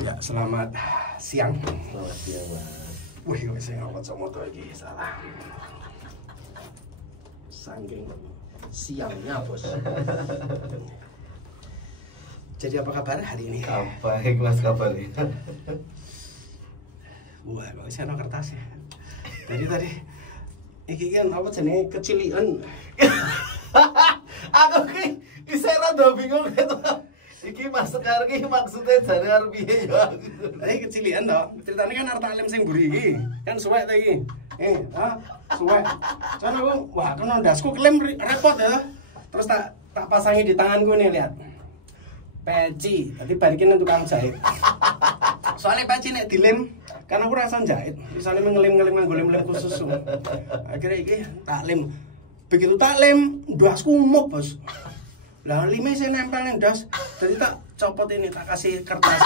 Ya, selamat siang. Selamat siang, Mas. Wih, saya ngawat sama motor lagi salah. Saking siangnya, Bos. Jadi apa kabar hari ini? Baik, Mas, kabarnya. Wah, kok saya ada kertas ya. Tadi iki kan apa jenenge kecilian. Aku ki saya rada bingung gitu. Iki masuk iki maksudnya jare arep piye ya? Kecilian toh. Ceritanya kan arep taklim sing mburi iki. Kan suwek ta iki. Suwek. Kan aku wah kena dasku klaim repot ya. Terus tak pasangi di tanganku nih, lihat. Peci, tadi balikin tukang jahit. Soalnya peci nek dilem, karena aku rasa jahit. Misalnya ngelim-ngelim nganggo lem khusus. Akhirnya iki taklim. Begitu taklim, dasku umuk, Bos. Lah lime saya nempel ning das. Jadi tak copot ini, tak kasih kertas.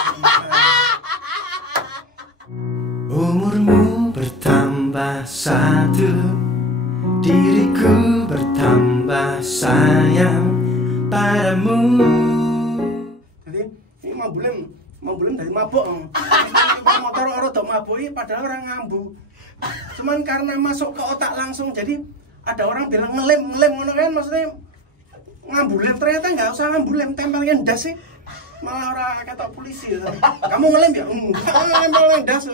Umurmu bertambah satu, diriku bertambah sayang padamu. Jadi ini mambulem dari mabuk. Motor orang dok mabuk, padahal orang ngambu. Cuman karena masuk ke otak langsung, jadi ada orang bilang ngelem ngono kan, maksudnya ngambulem, ternyata nggak usah ngambulem, tempelin das sih. Malah orang kata polisi ya. Kamu ngelem ya? Nempel das.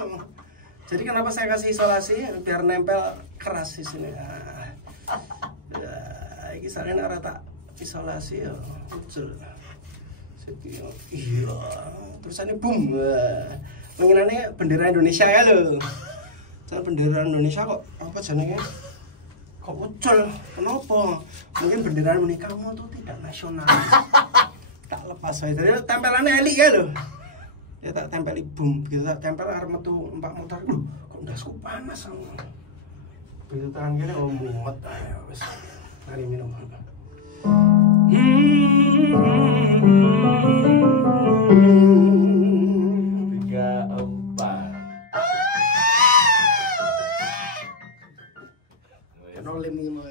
Jadi kenapa saya kasih isolasi biar nempel keras di sini. Ini saya nara tak isolasi ya. Betul. Iya. Terusannya boom. Mengenai bendera Indonesia ya loh. Saya bendera Indonesia kok apa jenenge? Kok ucul? Kenapa? Mungkin bendera Indonesia kamu tuh tidak nasional. Tak lepas saya. Jadi tempelannya elik ya loh. Ya tak tempel boom, begitu tak tempel arep metu empat motor. Loh, kok ndasku panas. Begitu tangan kene mumet ae wis. Mari minum. 3, 4. Nolim iki mau.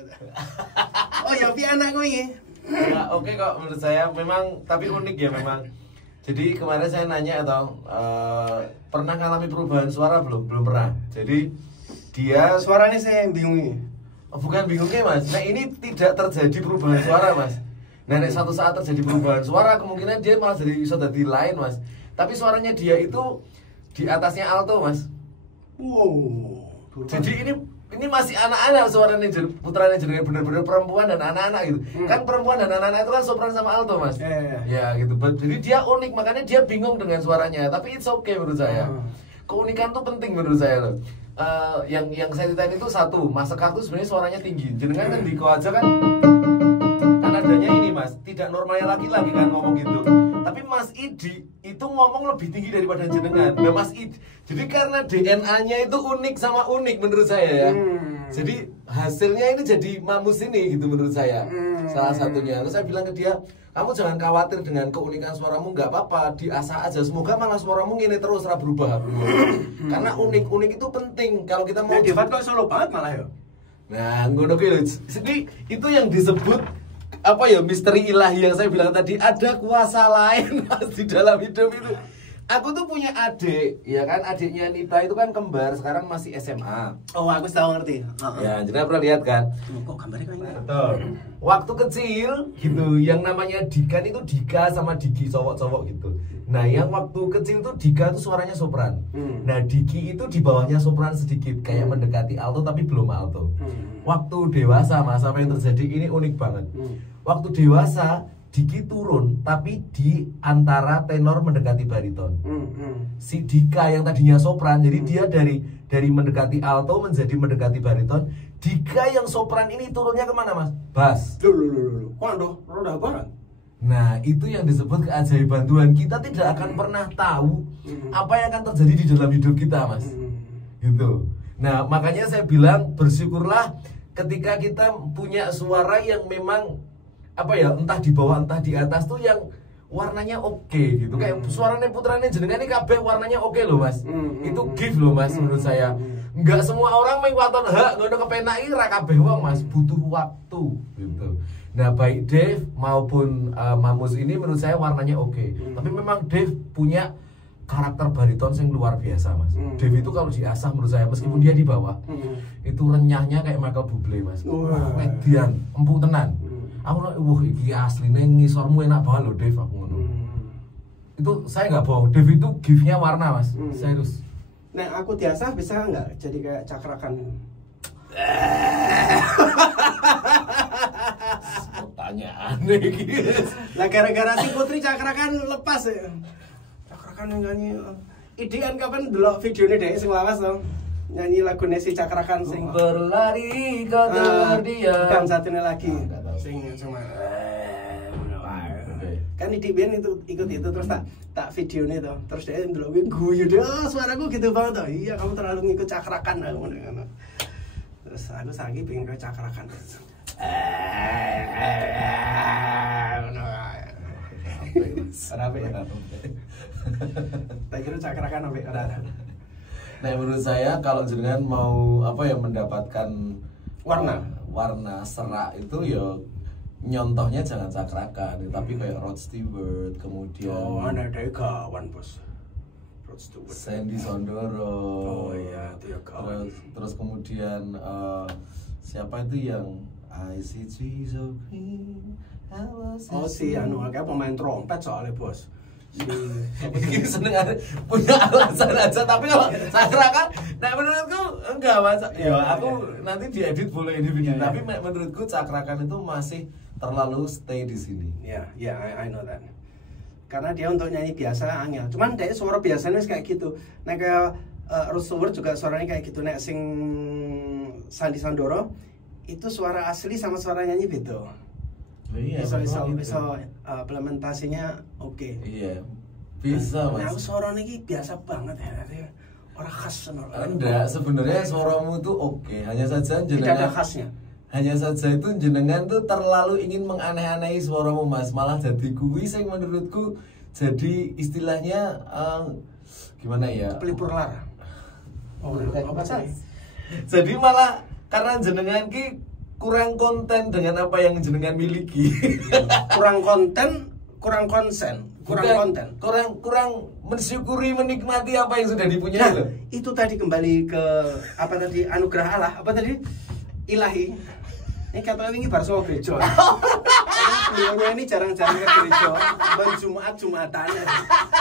Oh ya piye anakku iki? Ya, oke kok menurut saya memang tapi unik ya memang. Jadi kemarin saya nanya pernah ngalami perubahan suara belum? Belum pernah. Jadi dia Suaranya saya yang bingung ini. bukan bingungnya, Mas. Nah, ini tidak terjadi perubahan suara, Mas. Nah, suatu saat terjadi perubahan suara, kemungkinan dia malah bisa jadi lain, Mas. Tapi suaranya dia itu di atasnya alto, Mas. Wow. Jadi ini masih anak-anak suaranya putranya jadi benar-benar perempuan dan anak-anak gitu. Kan perempuan dan anak-anak itu kan sopran sama alto, Mas. Ya gitu. Jadi dia unik, makanya dia bingung dengan suaranya. Tapi it's okay menurut saya. Keunikan tuh penting menurut saya loh. Yang saya ceritain itu satu, Mas Sekar tuh sebenarnya suaranya tinggi. Jenengan kan Diko aja kan nadanya ini, Mas, tidak normalnya laki-laki kan ngomong gitu. Tapi Mas Idi itu ngomong lebih tinggi daripada jenengan. Nah, Mas Idi, jadi karena DNA-nya itu unik sama unik menurut saya ya. Jadi hasilnya ini jadi mamus ini gitu menurut saya. Salah satunya. Terus saya bilang ke dia, kamu jangan khawatir dengan keunikan suaramu, nggak apa-apa, diasah aja. Semoga malah suaramu ini terus berubah. Karena unik-unik itu penting kalau kita mau. Devan kok solo banget malah ya. Nah, ngono kuwi. Jadi itu yang disebut apa ya, misteri ilahi yang saya bilang tadi, ada kuasa lain Mas di dalam hidup itu. Aku tuh punya adik, ya kan, adiknya Nita itu kan kembar, sekarang masih SMA. Oh, aku tahu ngerti. Ya, jadi pernah lihat kan? Kok gambarnya kayak gini? Betul. Waktu kecil gitu, yang namanya Dika itu Dika sama Diki cowok-cowok gitu. Nah, yang waktu kecil tuh Dika tuh suaranya sopran. Nah, Diki itu di bawahnya sopran sedikit, kayak mendekati alto tapi belum alto. Waktu dewasa, Mas, apa yang terjadi ini unik banget. Waktu dewasa Diki turun, tapi di antara tenor mendekati bariton. Si Dika yang tadinya sopran, jadi dia dari mendekati alto menjadi mendekati bariton. Dika yang sopran ini turunnya kemana, Mas? Bass. Loh. Waduh, roda banget. Nah, itu yang disebut keajaiban Tuhan. Kita tidak akan pernah tahu apa yang akan terjadi di dalam hidup kita, Mas. Gitu. Nah, makanya saya bilang bersyukurlah ketika kita punya suara yang memang apa ya, entah di bawah entah di atas tuh yang warnanya oke gitu. Kayak suaranya putranya jenengan ini kabeh warnanya oke loh, Mas. Itu gift loh, Mas, menurut saya. Enggak semua orang main waton hak ngono kepenaki ra kabeh wong, Mas, butuh waktu gitu. Nah, baik Dave maupun Mamus ini menurut saya warnanya oke. Tapi memang Dave punya karakter bariton yang luar biasa mas. Dev itu kalau diasah menurut saya meskipun dia di bawah itu renyahnya kayak Michael Bublé mas. Median, empuk tenan. Aku iki aslinya ngisormu enak banget loh Dev aku ngono. Itu saya nggak bohong, Dev itu gift-nya warna mas, serius. Nah aku diasah bisa nggak jadi kayak cakrakan? Pertanyaan gitu. Nah gara-gara si Putri cakrakan lepas ya. Cakrakan nyanyi. Idean kapan delok videone dhek sing lawas to. Nyanyi lagune si cakrakan sing berlari kau terdiam. Dan satunya lagi sing cuma kan di band itu ikut itu terus tak videonya tuh terus dia ndelok gue guyu deh suaraku gitu banget tuh iya kamu terlalu ngikut cakrakan aku ngono terus aku lagi pengen ke cakrakan tak kira cakrakan sampai ora. Nah menurut saya kalau jenengan mau apa ya mendapatkan warna serak itu ya nyontohnya jangan cakrakan, tapi kayak Rod Stewart, kemudian ada kawan bos Rod Stewart, Sandy Sondoro, iya itu ya kawan. Terus kemudian siapa itu yang I see trees of green, si anu kayak pemain trompet soalnya bos. Ini seneng ada punya alasan aja, tapi kalau cakrakan, nah menurutku enggak mas. Ya aku nanti diedit boleh ini bikin, tapi menurutku cakrakan itu masih terlalu stay di sini. Ya, I know that. Karena dia untuk nyanyi biasa angel. Cuman dia suara biasanya kayak gitu. Nah kayak Rod Stewart juga suaranya kayak gitu. Nek sing Sandy Sandoro itu suara asli sama suara nyanyi beda. Iya, bisa implementasinya oke. Iya, bisa mas. Nah aku suara ini biasa banget ya. Orang khas. Enggak, sebenarnya suaramu tuh oke. Hanya saja jenengan. Tidak ada khasnya. Hanya saja itu jenengan tuh terlalu ingin menganeh-anehi suaramu mas, malah jadi kuwi sing menurutku jadi istilahnya gimana ya? Pelipur lara. Apa sih? Jadi malah karena jenengan ki kurang konten dengan apa yang jenengan miliki. kurang konten, kurang konsen, kurang mensyukuri menikmati apa yang sudah dipunyai. Nah, itu tadi kembali ke apa tadi anugerah Allah, apa tadi ilahi. Ini katanya ini bar sama gereja. Beliaunya ini jarang-jarang ke gereja, Jumatan.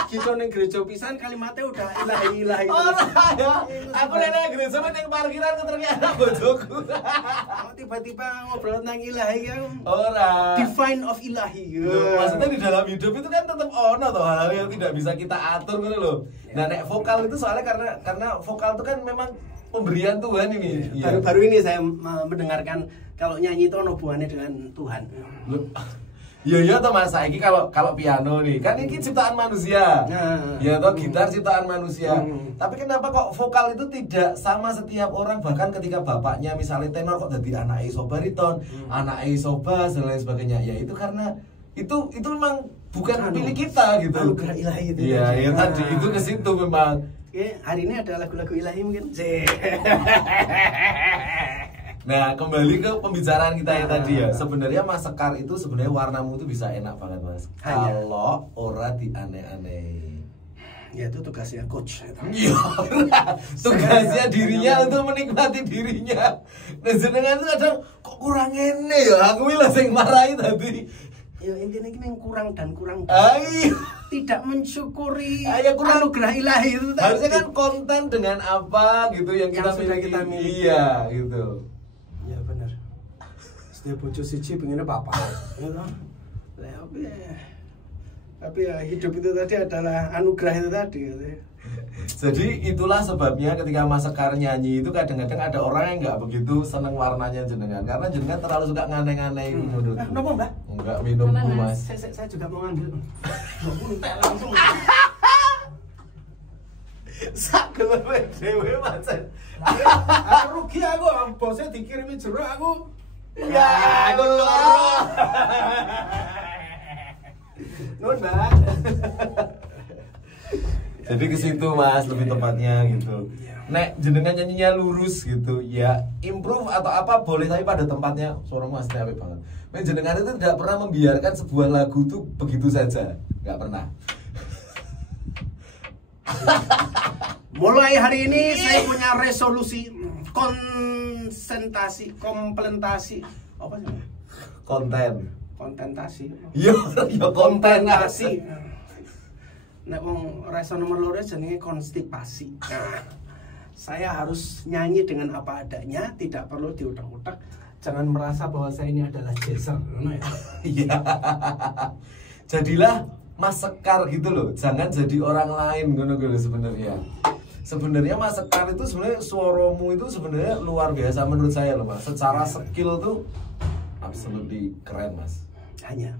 Gitu nih gereja pisan kalimatnya udah ilahi. Oh ya, aku nanya gereja yang parkiran ternyata bojoku. Tiba-tiba ngobrol tentang ilahi kan. Ora. Define of ilahi. Maksudnya di dalam hidup itu kan tetap ono toh hal yang tidak bisa kita atur gitu loh. Nah, nek vokal itu soalnya karena vokal itu kan memang pemberian Tuhan ini. Baru-baru ini saya mendengarkan kalau nyanyi itu ono hubungannya dengan Tuhan. Iya toh Mas, saiki kalau piano nih, kan ini ciptaan manusia. Ya toh gitar ciptaan manusia. Tapi kenapa kok vokal itu tidak sama setiap orang, bahkan ketika bapaknya misalnya tenor kok jadi anak iso bariton, anak iso bass dan lain sebagainya. Ya itu karena itu memang bukan milik kita gitu. Anugerah ilahi itu. Iya, tadi itu ke situ memang. Oke, hari ini ada lagu-lagu ilahi mungkin. Nah, kembali ke pembicaraan kita yang tadi ya. Sebenarnya Mas Sekar itu sebenarnya warnamu itu bisa enak banget, Mas. Kalau ora dianeh-aneh. Ya itu tugasnya coach. Iya, tugasnya dirinya untuk menikmati dirinya. Nah, jenengan itu kadang kok kurang ngene ya. Aku lah sing marahi tadi. Ya intinya ini yang kurang. Ayo. Tidak mensyukuri anugerah ilahi itu. Harusnya kan konten dengan apa gitu yang kita miliki. Iya, gitu. Ya benar. Setiap bojo siji pengennya papa. Tapi ya hidup itu tadi adalah anugerah itu tadi. Jadi itulah sebabnya ketika Mas Sekar nyanyi itu kadang-kadang ada orang yang nggak begitu seneng warnanya jenengan karena jenengan terlalu suka ngane-ngane menurut. Kenapa Mbak? Enggak minum Mas. Saya juga mau ngambil. Entek langsung. Sak gelem dhewe macet. Rugi aku, bosnya dikirimi jeruk aku. Ya, aku loro. Nun, Mbak. Jadi ke situ Mas, lebih tepatnya gitu. Nek jenengan nyanyinya lurus gitu, ya improve atau apa boleh tapi pada tempatnya. Suara Mas apik banget. Nek jenengan itu tidak pernah membiarkan sebuah lagu itu begitu saja, nggak pernah. Mulai hari ini saya punya resolusi komplementasi apa sih? Kontentasi. Yo kontentasi. Nek wong reso nomor loro jenenge konstipasi. Nah, saya harus nyanyi dengan apa adanya, tidak perlu diutak-utak. Jangan merasa bahwa saya ini adalah Jason, ya. Iya. Jadilah Mas Sekar gitu loh. Jangan jadi orang lain ngono lho sebenarnya. Sebenarnya Mas Sekar itu sebenarnya suaramu itu sebenarnya luar biasa menurut saya loh, Mas. Secara skill tuh absolutely keren, Mas. Hanya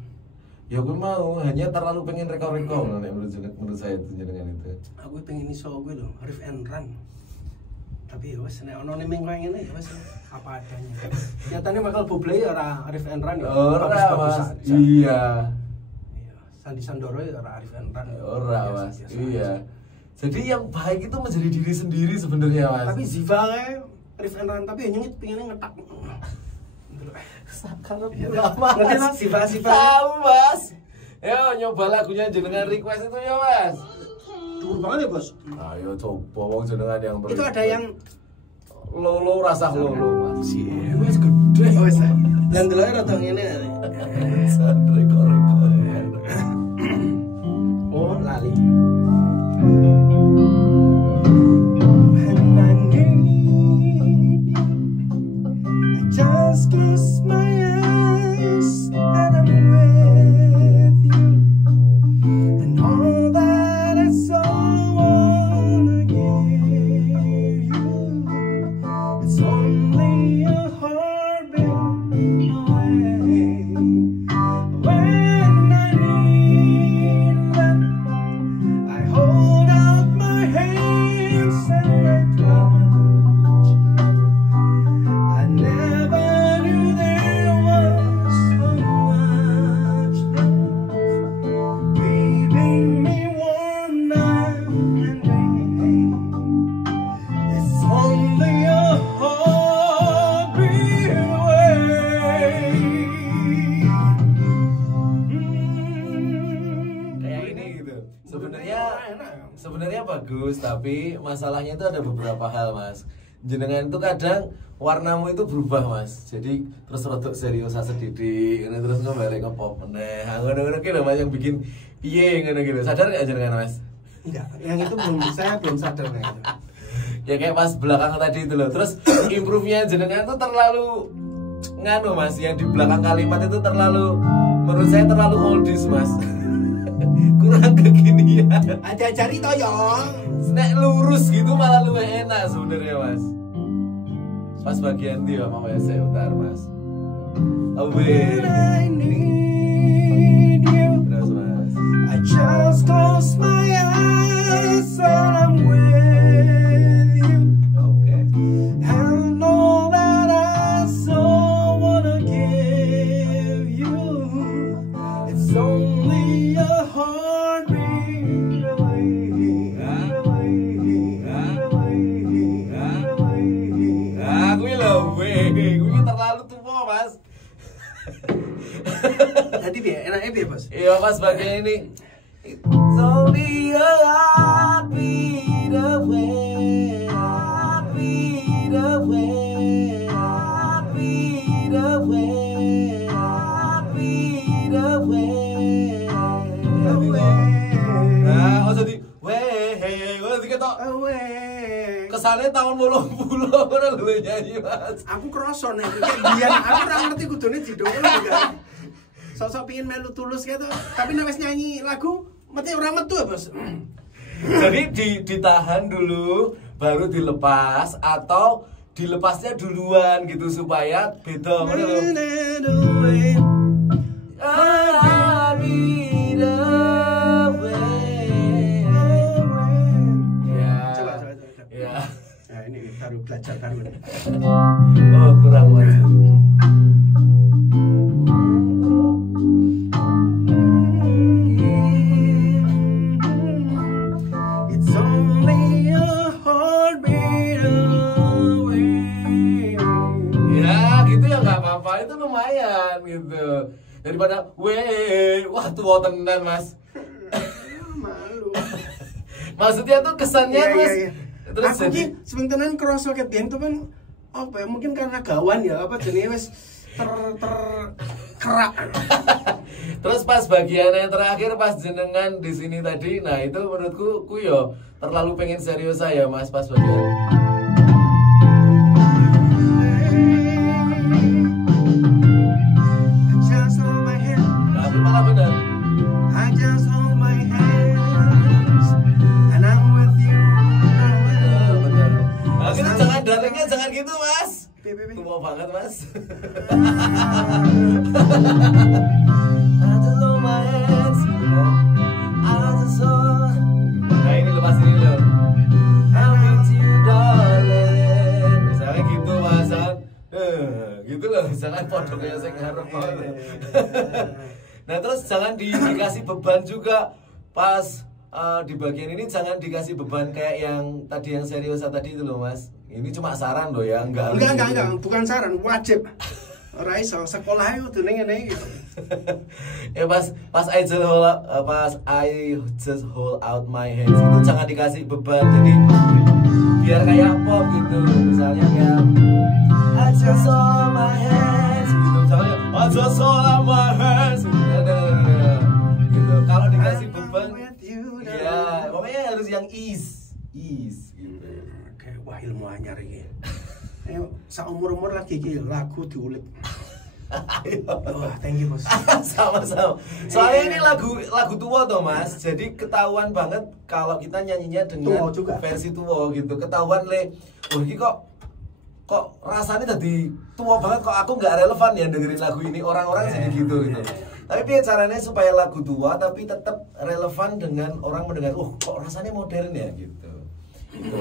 ya gue mau, hanya terlalu pengen rekor-rekor menurut saya itu jenengan itu. Aku pengen iso gue loh, riff and run. Tapi ya wes nek ono neming koyo ngene ya wes apa adanya. Nyatane bakal Bublé ya ora riff and run ya. Ora, Mas. Iya. Sandi Sandoro ya ora riff and run. Ora, Mas. Iya. Jadi yang baik itu menjadi diri sendiri sebenarnya, Mas. Tapi Ziva kayak riff and run tapi nyengit pengen ngetak. Kalau lama Mas Ziva tahu, Mas. Yo nyoba lagunya jenengan request itu ya, Mas. Dhuwur banget ya, Bos. Ayo coba wong jenengan yang itu ada yang lolo rasa lolo, Mas. Sih, wis gede. Wis. Dan delok rada ngene. Rekor. Oh, lali. Just close my eyes and I'm with you, and all that I so wanna give you, it's only a heartbeat away. When I need love, I hold out my hands and I touch you. I never knew there was so much love leaving me one night and day. It's only a heartbeat away. Kayak ini gitu. Sebenarnya bagus, tapi masalahnya itu ada beberapa hal, Mas. Jenengan itu kadang warnamu itu berubah, Mas. Jadi terus rodok serius sedikit, terus ngebalik ke pop meneh. Ngono-ngono ki lho, Mas, yang bikin piye ngono ki lho. Sadar enggak jenengan, Mas? Enggak, yang itu saya belum sadar kayak gitu. Ya kayak pas belakang tadi itu loh. Terus improve-nya jenengan tuh terlalu nganu, Mas. Yang di belakang kalimat itu terlalu, menurut saya terlalu oldies, Mas. Kurang kekinian. Ajari toyong. Nek lurus gitu malah lebih enak sebenarnya, Mas. Pas bagian dia mau ya saya utar, Mas. When I need you, Terus, Mas. I just close my eyes and I'm with you, Oke. and all that I so wanna give you, it's only a heartbeat away. Gue loh, gue terlalu tua, Mas. Jadi biar enaknya biar, Bos. Iya, Mas, bagian ini. It's only a heartbeat away, heartbeat away, heartbeat away, heartbeat away. Nah, oh jadi, gue ketok. Kesannya tahun 80 ora lho nyanyi, Mas. Aku kroso nek iki biyen aku ora ngerti kudune jidone juga. Sosok pengin melu tulus gitu, tapi nek wis nyanyi lagu mesti ora metu ya, Bos. Jadi ditahan dulu baru dilepas atau dilepasnya duluan gitu supaya beda ngono lho. Nah, ini baru belajar baru. Oh, kurang wajib. It's only a heartbeat away. Ya, gitu ya nggak apa-apa, itu lumayan gitu. Daripada wah tua tenan, Mas. Malu. Maksudnya tuh kesannya terus aku ki sebenarnya kerasa ket biyen tuh kan apa ya mungkin karena gawan ya apa jenenge wis kerak. Terus pas bagian yang terakhir pas jenengan di sini tadi, nah itu menurutku ku yo terlalu pengen serius saya Mas pas bagian. Tapi malah benar. Benar. Nah, kita jangan darlingnya jangan gitu Mas. Tua banget Mas. Nah ini lepas ini loh. Misalnya gitu Mas. Gitu loh, jangan podok kayak saya ngarep. Nah terus jangan dikasih beban juga pas di bagian ini, jangan dikasih beban kayak yang tadi yang serius tadi itu loh Mas. Ini cuma saran loh ya, enggak, bukan saran, wajib. Ora iso sekolah itu dene ngene iki. Ya pas I just hold out my hands itu jangan dikasih beban, jadi biar kayak pop gitu. Misalnya kayak I just hold my hands gitu, misalnya I just hold out my hands gitu. Kalau dikasih beban ya pokoknya harus yang ease gitu. Kayak wah ilmu anyar iki. Ayo saumur-umur lagi iki lagu diulik. Wah, thank you Bos. Sama-sama. Soalnya ini lagu tua toh Mas. Jadi ketahuan banget kalau kita nyanyinya dengan versi tua gitu. Ketahuan wah ini kok rasanya tadi tua banget, kok aku nggak relevan ya dengerin lagu ini, orang-orang jadi gitu. Tapi biar caranya supaya lagu tua tapi tetap relevan dengan orang mendengar. Kok rasanya modern ya gitu.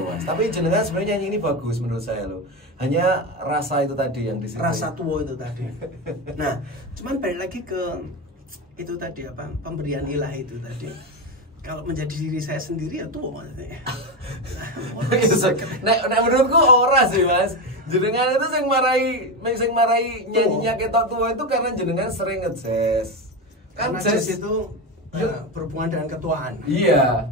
Mas. Tapi jenengan sebenarnya nyanyi ini bagus menurut saya loh. Hanya rasa itu tadi yang di situ. Rasa tua itu tadi. Nah, cuman balik lagi ke itu tadi apa? Pemberian ilahi itu tadi. Kalau menjadi diri saya sendiri ya tua maksudnya. Nah, menurutku ora sih Mas. Jenengan itu sing marai nyanyinya ketok tua itu karena jenengan sering ngejazz. Kan jazz itu berhubungan dengan ketuaan. Iya.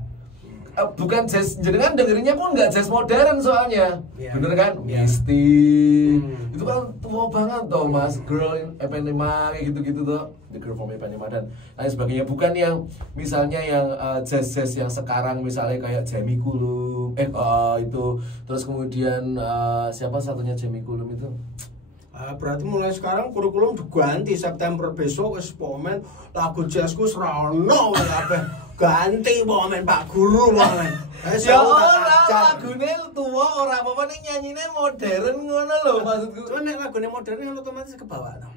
Bukan jazz, jenengan dengerinnya pun nggak jazz modern soalnya, bener kan? Misty, itu kan tua banget toh Mas, Girl in Ipanema kayak gitu-gitu toh, The Girl from Ipanema dan lain sebagainya. Bukan yang misalnya yang jazz yang sekarang misalnya kayak Jamie Cullum, itu, terus kemudian siapa satunya Jamie Cullum itu? Berarti mulai sekarang kurikulum diganti. September besok wis pomen lagu jazzku serono kabeh. Ganti pomen Pak Guru pomen. Ya ora lagune tua ora apa-apa ning nyanyine modern ngono lho maksudku. Cuman nek lagune modern kan otomatis ke bawah to.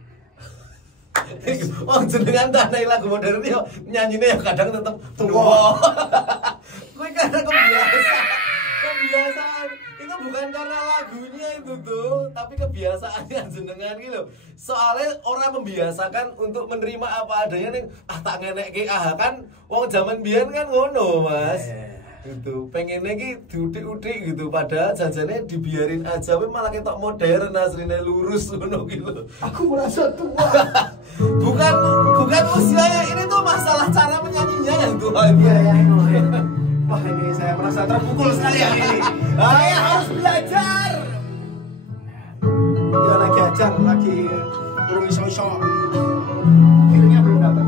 Wong jenengan tanai lagu modern yo nyanyine ya kadang tetep tua. Kuwi karena kebiasaan. Itu bukan karena lagunya itu tuh, tapi kebiasaannya jenengan gitu loh. Soalnya orang membiasakan untuk menerima apa adanya nih, tak ngenekke kan wong zaman biyen kan ngono Mas. Itu pengennya ki diutik-utik gitu, padahal jajannya dibiarin aja, malah ketok modern aslinya lurus ngono gitu. Aku merasa tua. bukan usianya, ini tuh masalah cara menyanyinya yang tua. Iya. Wah ini saya merasa terpukul sekali hari ini. Saya harus belajar. Ya lagi ajar, lagi belum iso-iso. Feelnya belum dapat.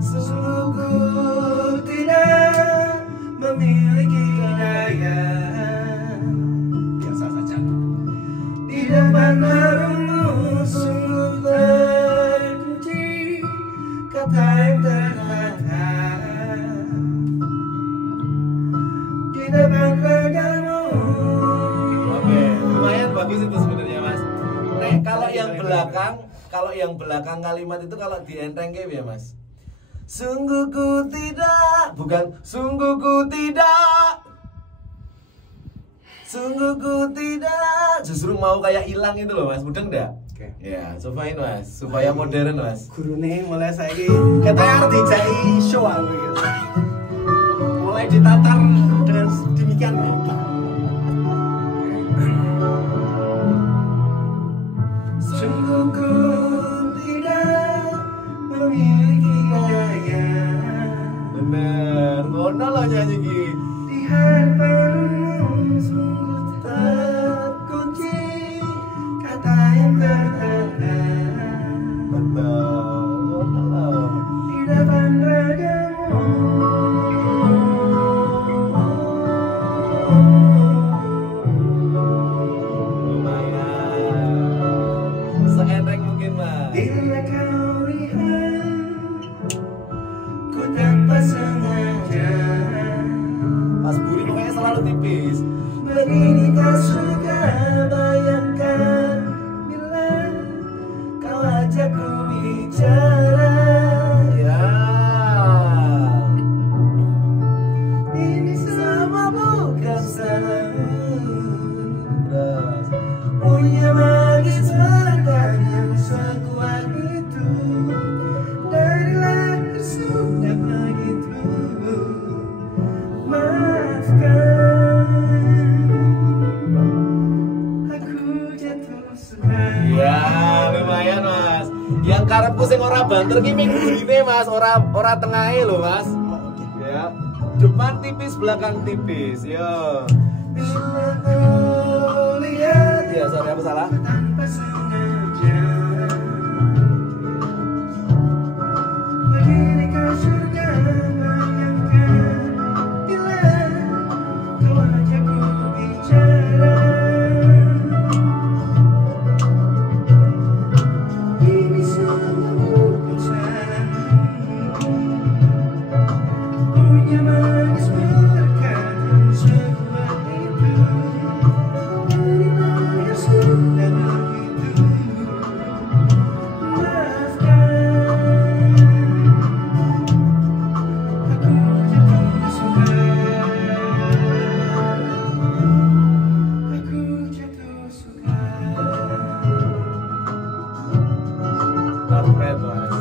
Sungguh tidak memiliki daya. Biasa saja. Di depan harummu sungguh terkunci kata yang tertahan di depan regamu. Oke, lumayan bagus itu sebenarnya Mas. Nek kalau yang belakang kalimat itu kalau dientengke ya Mas. Sungguh ku tidak, bukan sungguh ku tidak. Sungguh ku tidak, justru mau kayak hilang itu loh Mas, mudeng enggak? Oke. Ya, cobain Mas, supaya modern Mas. Gurune mulai saiki katanya harus dijai show aku gitu. Mulai ditatar dengan demikian. Sungguh ku tidak memiliki aku bicara. Ya. Ini semua bukan salahmu. Terus. Punya magis badan yang sekuat itu. Dari lahir sudah begitu. Maafkan, aku jatuh suka. Ya, lumayan Mas. Yang karepku sing ora banter ki ming burine Mas, ora tengahe lho Mas. Ya. Depan tipis, belakang tipis. Yo. Bila kau lihat Ya, sorry aku salah. tanpa sengaja, baginikah surga bayangkan bila kau ajakku bicara. Ini semua bukan salahmu. Punya magis berkata sekuat itu. Dari lahir sudah begitu. Maafkan, aku jatuh suka. Aku jatuh suka. Not bad, Mas.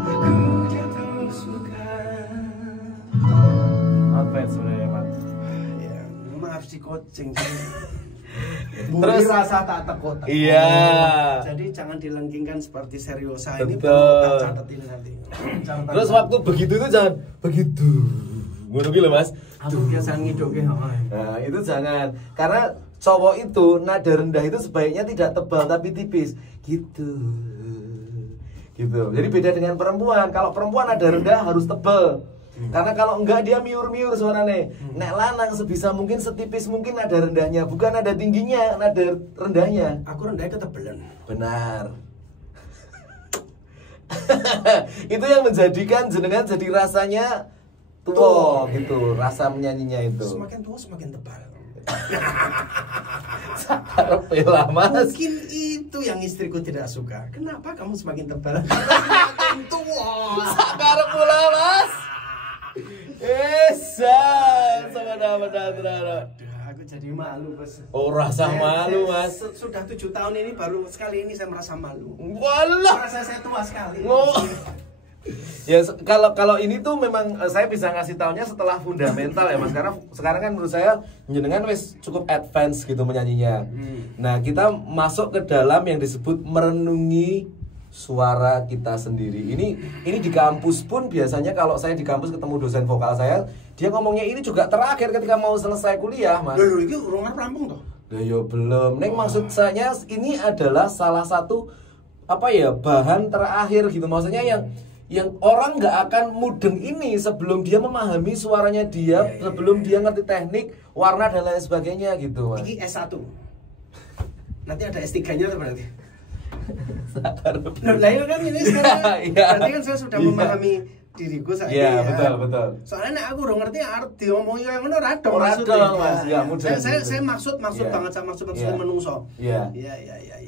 Aku jatuh suka. Not bad sebenarnya, Mas. Ya, maaf si coaching. Terus- rasa tak tekuk. Iya. Jadi jangan dilengkingkan seperti seriosa ini Betul. perlu tak catetin nanti. Catatan. Terus waktu begitu itu jangan begitu. Ngono ki lho, Mas. aku biasa ngidoke heeh. Nah, itu jangan. Karena cowok itu nada rendah itu sebaiknya tidak tebal tapi tipis. Gitu. Gitu. Jadi beda dengan perempuan. Kalau perempuan nada rendah harus tebal. Karena kalau enggak dia miur-miur suaranya. Nek lanang sebisa mungkin setipis mungkin nada rendahnya, bukan nada tingginya, nada rendahnya. Aku rendahnya ketebelan. Benar. Itu yang menjadikan jenengan jadi rasanya tua gitu, rasa menyanyinya itu. Semakin tua semakin tebal. Karepe lah, Mas. Mungkin itu yang istriku tidak suka. Kenapa kamu semakin tebal? Semakin tua. Karepe lah, Mas. Benar. Aku jadi malu, Bos. Oh, rasa malu, Mas. Sudah 7 tahun ini baru sekali ini saya merasa malu. Walah. Merasa saya tua sekali. Oh. Ya kalau ini tuh memang saya bisa ngasih taunya setelah fundamental ya Mas, karena sekarang kan menurut saya jenengan wis cukup advance gitu menyanyinya. Nah, kita masuk ke dalam yang disebut merenungi suara kita sendiri. Ini di kampus pun biasanya kalau saya di kampus ketemu dosen vokal saya, dia ngomongnya ini juga terakhir ketika mau selesai kuliah, Mas. Loh, ini urung arep rampung toh? Lah yo belum. Neng maksud saya ini adalah salah satu apa ya bahan terakhir gitu. Maksudnya yang orang nggak akan mudeng ini sebelum dia memahami suaranya dia, sebelum dia ngerti teknik, warna dan lain sebagainya gitu, Mas. Ini S1. Nanti ada S3-nya tuh berarti. Nah, lah kan ini sekarang Iya. berarti kan saya sudah Iya. memahami diriku saya. Iya, betul. Soalnya nek aku udah ngerti arep diomongi kayak ngono ra dong Ora maksudnya. dong, Mas. Ya, mudah Saya gitu. maksud Iya. banget sama maksud Iya. menungso. Iya. Iya.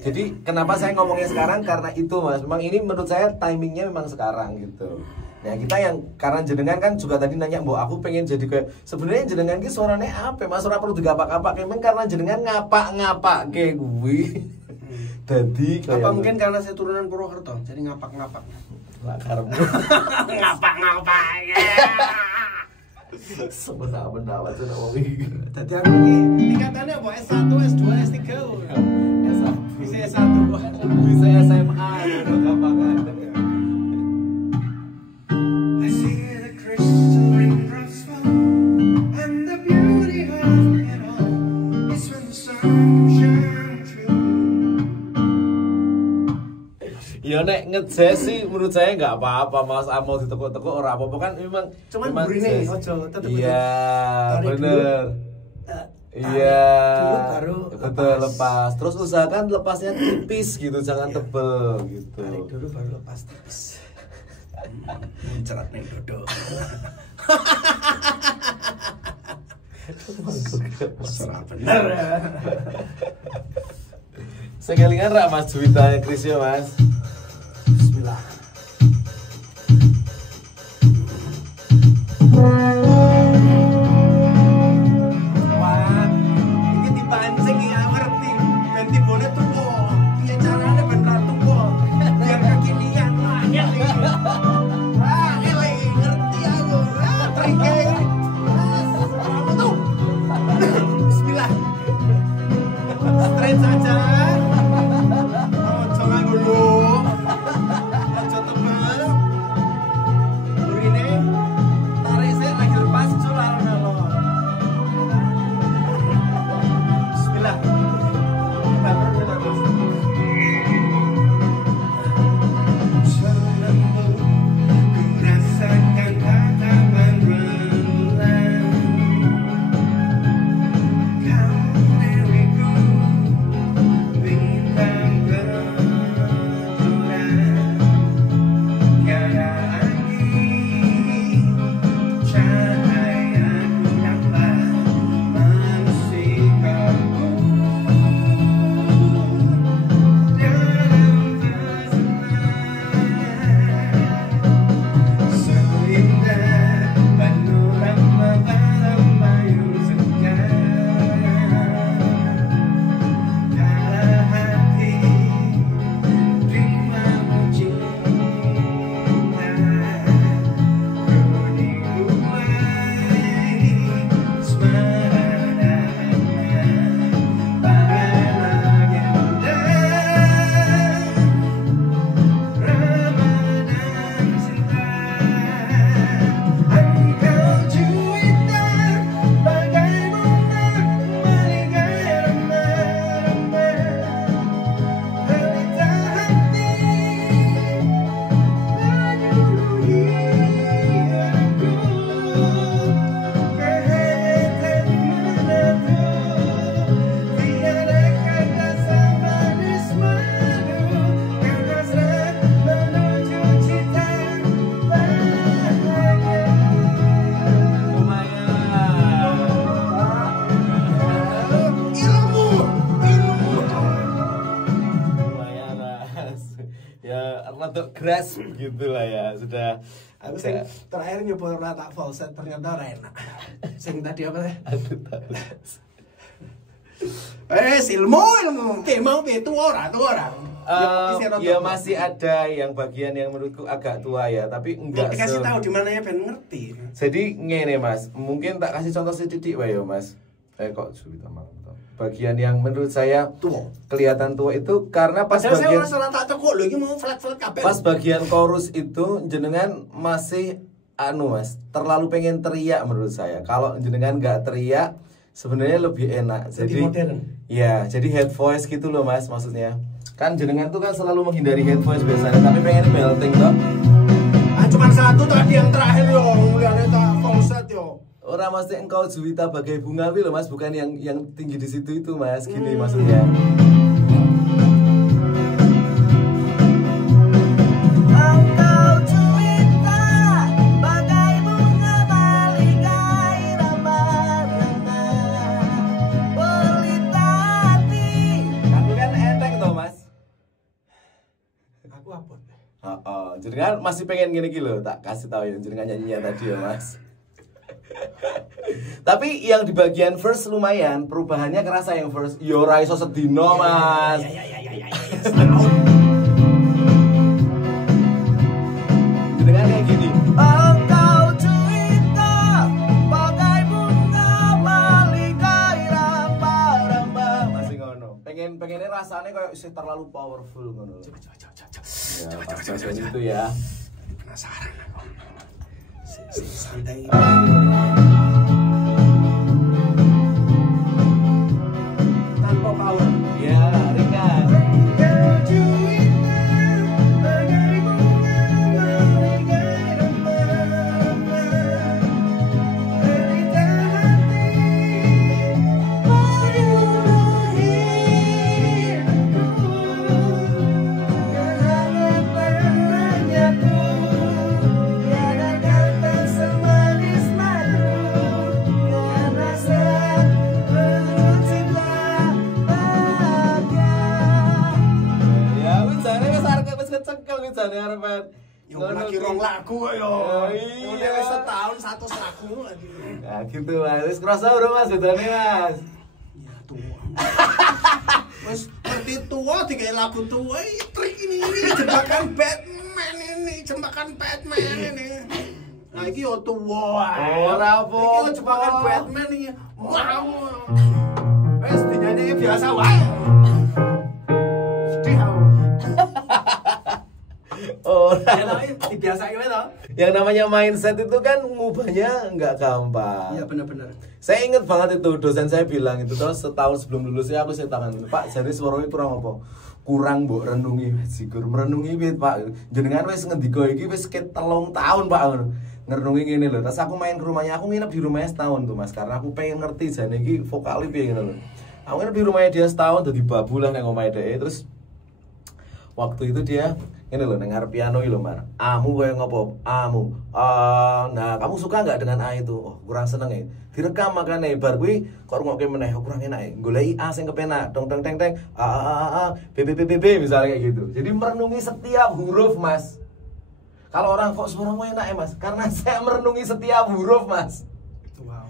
Jadi kenapa saya ngomongnya sekarang karena itu, Mas. Memang ini menurut saya timingnya memang sekarang gitu. Nah, kita yang karena jenengan kan juga tadi nanya, "Mbok, aku pengen jadi kayak sebenarnya jenengan ki suaranya apa, Mas? Ora perlu digapak-gapak, memang karena jenengan ngapak-ngapak kayak gue." Dadi Apa mungkin karena saya turunan Purwokerto, jadi ngapak-ngapak. lah karep. Ngapak-ngapak. Sebenarnya apa tuh wong iki? Dadi aku iki tingkatannya apa S1, S2, S3. Bisa S1. Bisa SMA gitu gampang. I see the crystal raindrops fall, and the beauty of it all is when the sun comes shining through. Ya nek ngejazz sih menurut saya nggak apa-apa, Mas. Mau ditekuk-tekuk ora apa-apa kan memang. Cuman memang burine jazz. ojo tetep. Iya, Tarik bener. dulu, Iya. dulu baru Betul lepas. Terus usahakan lepasnya tipis gitu, jangan Iya. tebel gitu. Tarik dulu baru lepas tipis. Mencerat nih dodo. Serah bener. Saya kelingan rak Mas Juwita Krisya Mas. Bismillah. Wah, ini dipancing ya ngerti. Dan tibone tuku. Piye carane ben ra tuku. Biar kekinian lah ini. Ah, ini ngerti aku. Ah, trike. Kamu tuh. Bismillah. Straight saja. Ojo nganggo. Ojo tebal. Burine tarik sik lagi lepas jual nalo. Bismillah. Ku rasakan tatapan rembulan. Kau diriku bintang beraturan. Tiada angin, cahayaku dapat membersihkanku dalam pesona. Seindah panorama malam bayu senja. Kala hati rimamu cinta. Kuning mulai asmara bagai legenda. Ramadan cinta. Engkau juwita bagai bunga meligai remah-remah. Pelita hati menyuluhi aku. Kehangatan menatu. Tiada kata semanis madu. Kau hasrat menuju cita bahagia. Ilmu. Lumayan Mas. Ya rada keras gitu lah ya. Sudah Aku sing terakhir nyoba ora tak falset ternyata ora enak. Sing tadi apa teh? Aduh tahu. Ilmu. Oke, mau piye tua ora? Ya masih ada yang bagian yang menurutku agak tua ya, tapi enggak Dikasih tahu di mana ya ben ngerti. Jadi ngene Mas, mungkin tak kasih contoh sedikit wae ya Mas. Kok Juwita malam. Bagian yang menurut saya Tua. kelihatan tua itu karena pas Padahal saya bagian ora salah tak tekuk lho iki mau flat-flat kabeh. pas bagian chorus itu jenengan masih Mas, terlalu pengen teriak menurut saya. Kalau jenengan nggak teriak sebenarnya lebih enak. Jadi modern. Ya, jadi head voice gitu loh Mas maksudnya. Kan jenengan tuh kan selalu menghindari head voice biasanya, tapi pengen belting toh. Cuma satu tadi yang terakhir yo, muliane tak falset yo. Orang masih engkau Juwita bagai bunga loh Mas, bukan yang tinggi di situ itu Mas, gini maksudnya. Engkau Juwita bagai bunga meligai remah-remah. Pelita hati. Aku kan enteng toh Mas. Aku apa? Jadi kan masih pengen gini loh, tak kasih tahu ya jenengan nyanyinya tadi ya Mas. Tapi yang di bagian verse lumayan, perubahannya kerasa yang verse. Yo ora iso sedino Mas. Jenengan kayak gini. Engkau Juwita bagai bunga meligai remah-remah. Masih ngono. Pengennya rasanya kayak isih terlalu powerful ngono. Coba. Ya, pas bagian itu ya. Penasaran aku. Santai. Tanpa power. Ya, ringan. Engkau Juwita bagai bunga meligai remah-remah. Pelita hati menyuluhi aku. Kehangatan menyatu. Tiada kata semanis madu. kecekel kuwi jane arepan. Yo lagi 2 lagu kok yo. Iya. Wis setahun 100 lagu lagi. Nah, gitu Mas. Wis kerasa bro Mas bedane Mas. Ya tua. Wis ngerti tua digawe lagu tua trik ini jebakan Batman ini. Nah iki yo tua. Ora apa. Iki yo jebakan Batman iki. Wow. Wis dinyanyi biasa wae. Sedih aku. Biasa gimana? Yang namanya mindset itu kan ngubahnya nggak gampang. Iya benar-benar. Saya inget banget itu dosen saya bilang itu terus setahun sebelum lulusnya aku tangan Pak jadi suaranya kurang apa? Kurang mbok renungi sigur merenungi wit Pak. Jenengan wis ngendika iki wis ket 3 tahun Pak. Ngerenungi ngene lho. Terus aku main ke rumahnya, aku nginep di rumahnya setahun tuh Mas karena aku pengen ngerti jane iki vokale piye ngono lho. Aku nginep di rumahnya dia setahun dadi babu lah nang omahe dhek. Terus waktu itu dia ini loh dengar piano ini loh Mar. Amu kayak ngopo? Amu. Nah kamu suka nggak dengan A itu? Oh kurang seneng ya. Direkam makanya bar gue kok ngoke meneh kurang enak ya. Golei A sing kepenak. Tong teng teng teng. A B B B B B misalnya kayak gitu. Jadi merenungi setiap huruf Mas. Kalau orang kok suaramu enak ya Mas? Karena saya merenungi setiap huruf Mas. Wow.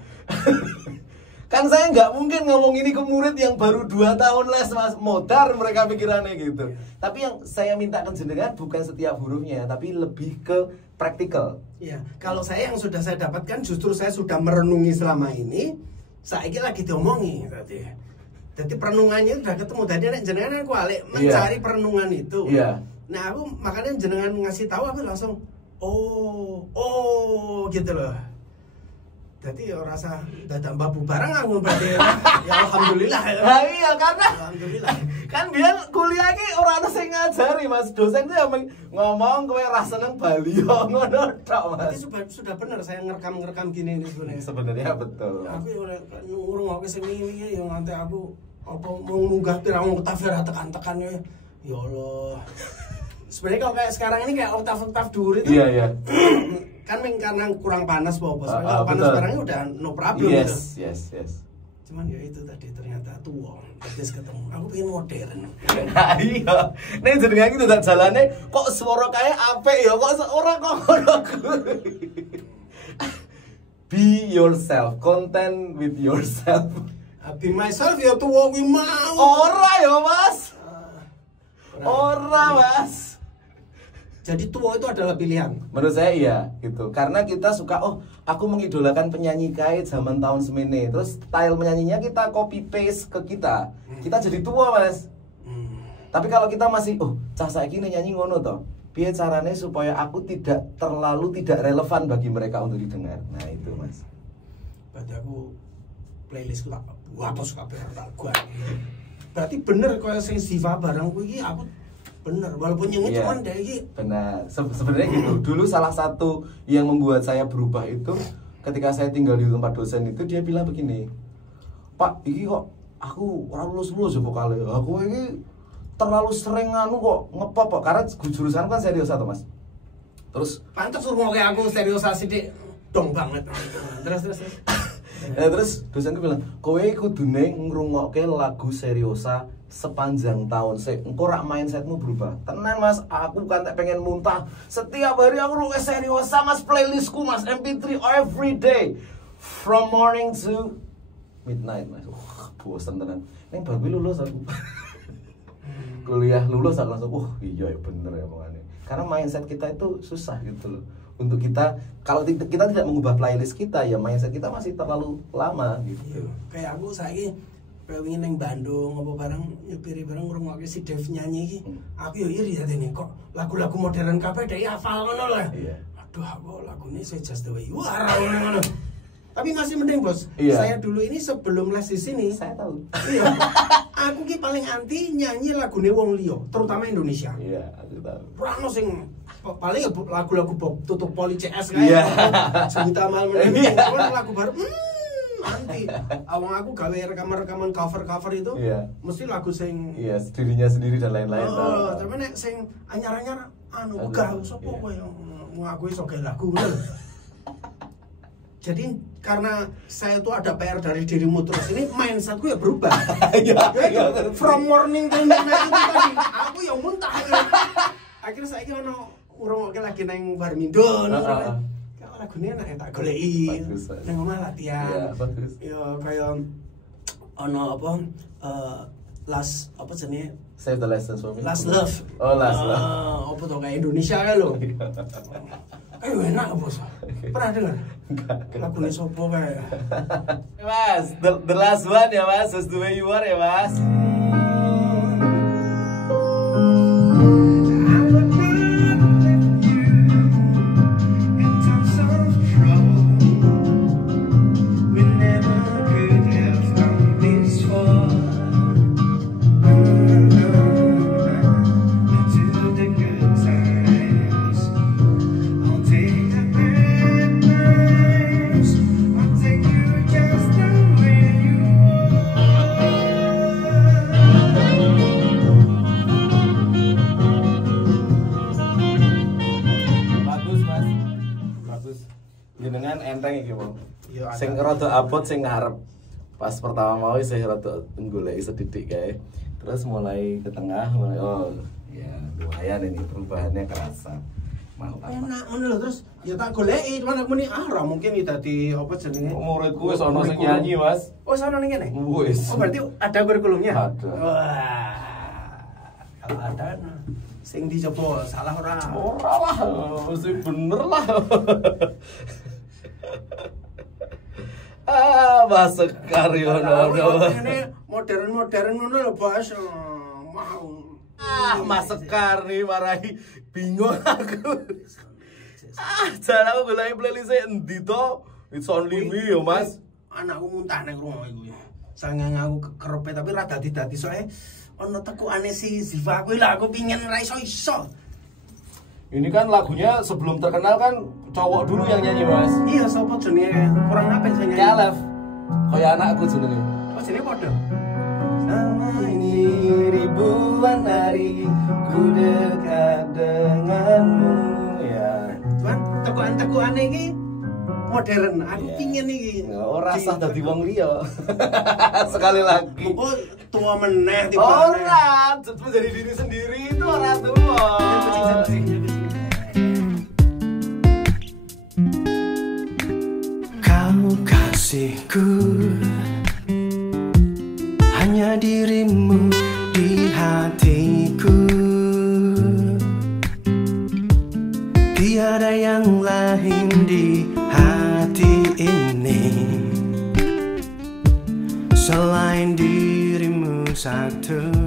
Kan saya nggak mungkin ngomong ini ke murid yang baru 2 tahun les Mas, modar mereka pikirannya gitu. Tapi yang saya mintakan jenengan bukan setiap hurufnya, tapi lebih ke praktikal. Iya, kalau saya yang sudah saya dapatkan justru saya sudah merenungi selama ini, saya lagi diomongi tadi. Jadi perenungannya udah ketemu tadi nek jenengan aku alik mencari perenungan itu. Iya. Nah, aku makanya jenengan ngasih tahu aku langsung oh gitu loh. Jadi ya rasa dadak babu barang aku berarti ya alhamdulillah ya. Nah, iya karena alhamdulillah. Kan biar kuliah ini orang ana sing ngajari Mas. Dosen itu yang ngomong kowe ra seneng Bali yo ngono tok Mas. Berarti sudah benar saya ngerekam gini ini sebenarnya. Sebenarnya betul. Aku ora ngrungokke sing wingi ya nganti aku apa mau munggah pirang oktaf tekan-tekan ya. Ya Allah. Sebenarnya kalau kayak sekarang ini kayak oktaf dhuwur itu. Iya, iya. Kan karena kurang panas Bos. Kalau panas sekarang udah no problem yes, gitu. Yes. Cuman ya itu tadi ternyata tua. Terus ketemu. Aku pengen modern. Nah, iya. Nek jenengan iki dadak jalane kok suara kayak apik ya kok ora kok ngono. Be yourself, content with yourself. Be myself ya tua kuwi mau. Ora ya, Mas. Ora, Mas. Jadi tua itu adalah pilihan. Menurut saya iya gitu. Karena kita suka aku mengidolakan penyanyi kait zaman tahun semene. Terus style menyanyinya kita copy paste ke kita. Kita jadi tua, Mas. Tapi kalau kita masih cah saiki nyanyi ngono toh. Piye carane supaya aku tidak relevan bagi mereka untuk didengar. Nah, itu, Mas. Berarti aku playlistku tak watos kabeh tak gua. Berarti bener koyo sing Ziva barang kuwi aku bener, walaupun yang itu kan dari benar. Sebenarnya gitu. Dulu salah satu yang membuat saya berubah itu ketika saya tinggal di tempat dosen itu dia bilang begini, Pak, ini kok aku orang lulus ya vokale. Aku ini terlalu sering kok ngepop kok karena jurusan kan serius atau Mas. Terus pantas suruh kayak aku seriusasi dik dong banget. Terus. Nah, terus dosenku bilang, kowe kudune ngrungokke lagu seriosa sepanjang tahun sik. Engko rak mindsetmu berubah. Tenan Mas, aku kan tak pengen muntah. Setiap hari aku ngrungokke seriosa Mas, playlistku Mas MP3 every day from morning to midnight Mas. Bosen tenan. Ning baru lulus aku. Kuliah lulus aku langsung, iya ya bener ya omongannya. Karena mindset kita itu susah gitu loh. Untuk kita, kalau kita tidak mengubah playlist kita, ya mindset kita masih terlalu lama gitu. Iya, kayak aku saiki pengen neng Bandung apa bareng nyepiri bareng ngrungokke si Dev nyanyi iki. Aku yo iri dene kok lagu-lagu modern kabeh dhek hafal ngono lah. Iya. Aduh, aku lagune saya just the way you are ngono. Tapi masih mending Bos. Iya. Saya dulu ini sebelum les di sini, Saya tahu. iya. Aku ki paling anti nyanyi lagune wong liya, terutama Indonesia. Iya, aku tahu. Ora ono sing paling lagu-lagu tutup poli CS Iya. Juta mal meneng. Iya. Lagu baru anti. Awang aku gawe rekaman cover itu. Iya. Mesti lagu sing Iya, dirinya sendiri dan lain-lain. tapi nek sing anyar-anyar gak sapa kowe ngaku iso gawe lagu. Jadi karena saya tuh ada PR dari dirimu terus ini mindsetku ya berubah. Iya. From morning till midnight itu tadi aku yang muntah. akhirnya saiki ono ngrungokke lagi nang Barmindo ngono. Kok lagune enak tak goleki. Nang omah latihan. Iya, bagus. Ya kaya ono apa last apa jenenge? Save the last for me. Last Love. Oh, Last Love. Apa tuh kayak Indonesia kan lo? Enak bos. Pernah dengar? Lagunya sopo kayak. Mas, the last one ya Mas, just the way you are ya Mas. Jenengan enteng iki, Bang. Sing rada abot sing ngarep. Pas pertama mau saya rada goleki sedidik kae. Terus mulai ke tengah mulai ya lumayan ini perubahannya kerasa. Mantap. Enak ngono lho terus ya tak goleki cuman aku muni ora mungkin iki dadi apa jenenge. Muridku wis ana sing nyanyi, Mas. Oh, sono ning kene? Wis. Oh, berarti ada kurikulumnya? Ada. Wah. Kalau ada sing dicoba salah ora? Ora lah, mesti bener lah. Mas Sekar yono. Modern ngono lho, Bos. Mau. Mas Sekar nih marahi bingung aku. Jan aku goleki playlist endi to? It's only me yo, Mas. Anakku muntah nang rumah iku. Sangang aku kerepe tapi ra dadi-dadi soe ono tekukane si Ziva kuwi lah aku pingin ra iso-iso. Ini kan lagunya sebelum terkenal kan cowok dulu yang nyanyi, Mas. Iya, sapa jenenge? Kurang apik sing nyanyi. Caleb. Kaya anakku jenenge. Oh, jenenge padha. Selama ini ribuan hari ku dekat denganmu ya. Cuman tekukan-tekukane iki modern. Aku pingin iki. Ora sah dadi wong liya. Sekali lagi. Kok tua meneh tiba. Ora, menjadi diri sendiri itu ora tua. Kau kasihku, hanya dirimu di hatiku. Tiada yang lain di hati ini selain dirimu satu.